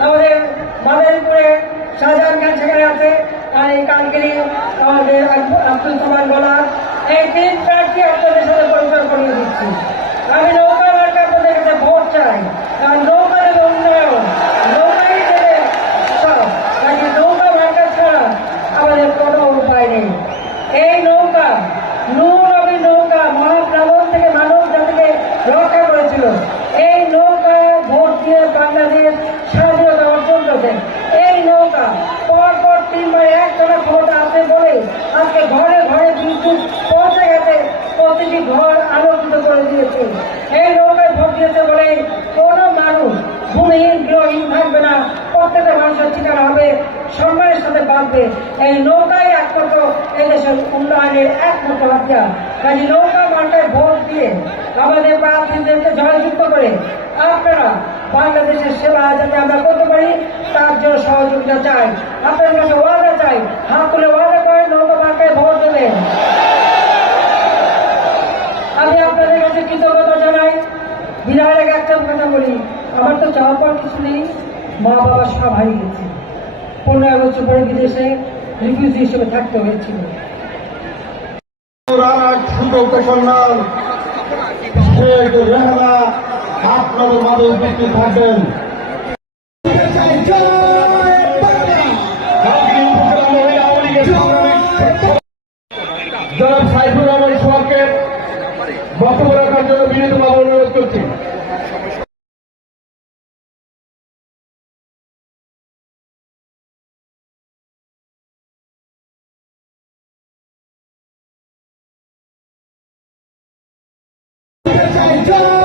আমাদের শাহজাহান খান সেখানে আছে আব্দুল সামান বলা এই তিন প্রার্থী আপনাদের সাথে পরিচয় করিয়ে দিচ্ছি আমি নৌকা মার্কে আপনাদের কাছে ভোট চাই কারণ নৌকা দেবে উন্নয়ন নৌকাই দেবে সব কাজে নৌকা মার্কা ছাড়া আমাদের কোনো উপায় নেই এই নৌকা নূর নবী নৌকা মহাপ্লাবন থেকে মানব জাতিকে রক্ষা করেছিল এই নৌকা ভোট দিয়ে বাংলাদেশ স্বাধীনতা করেছে এই নৌকা পর পর তিনবার একজনা ক্ষমতা আছে বলে আজকে ঘরে ঘরে বিদ্যুৎ পৌঁছে গেছে, প্রতিটি ঘর আলোকিত করে দিয়েছে। এই নৌকায় ভোট দিয়েছে বলে কোনো মানুষ ভূমিহীন, গৃহহীন থাকবে না। প্রত্যেকটা মানুষের ঠিকানা হবে, সম্মানের সাথে বাঁধবে। এই নৌকাই একমাত্র এই দেশের উন্নয়নের একমাত্র হাতিয়ার। কাজে নৌকা মার্কায় ভোট দিয়ে আমাদের প্রার্থীদেরকে জয়যুক্ত করে আপনারা বাংলাদেশের সেবা যাতে আমরা করতে সহযোগিতা চাই। আপনাদের কাছে ওয়াদা চাই। হাত তুলে ওয়াদা করে নৌকা মার্কায় ভোট দেবেন। আমি আপনাদের কাছে কৃতজ্ঞতা জানাই। বিরাট আগে একটা কথা বলি। আমার তো চাওয়া পাওয়ার কিছু নেই। মা বাবা সব হারিয়ে গেছে। পনেরো বছর পরে বিদেশে রিফিউজি হিসেবে থাকতে হয়েছিল। আট মাদক উপস্থিত থাকবেন। সাইফুর রহমান সোহাগকে বক্তব্য রাখার জন্য বিনীতভাবে অনুরোধ করছি। মহিলা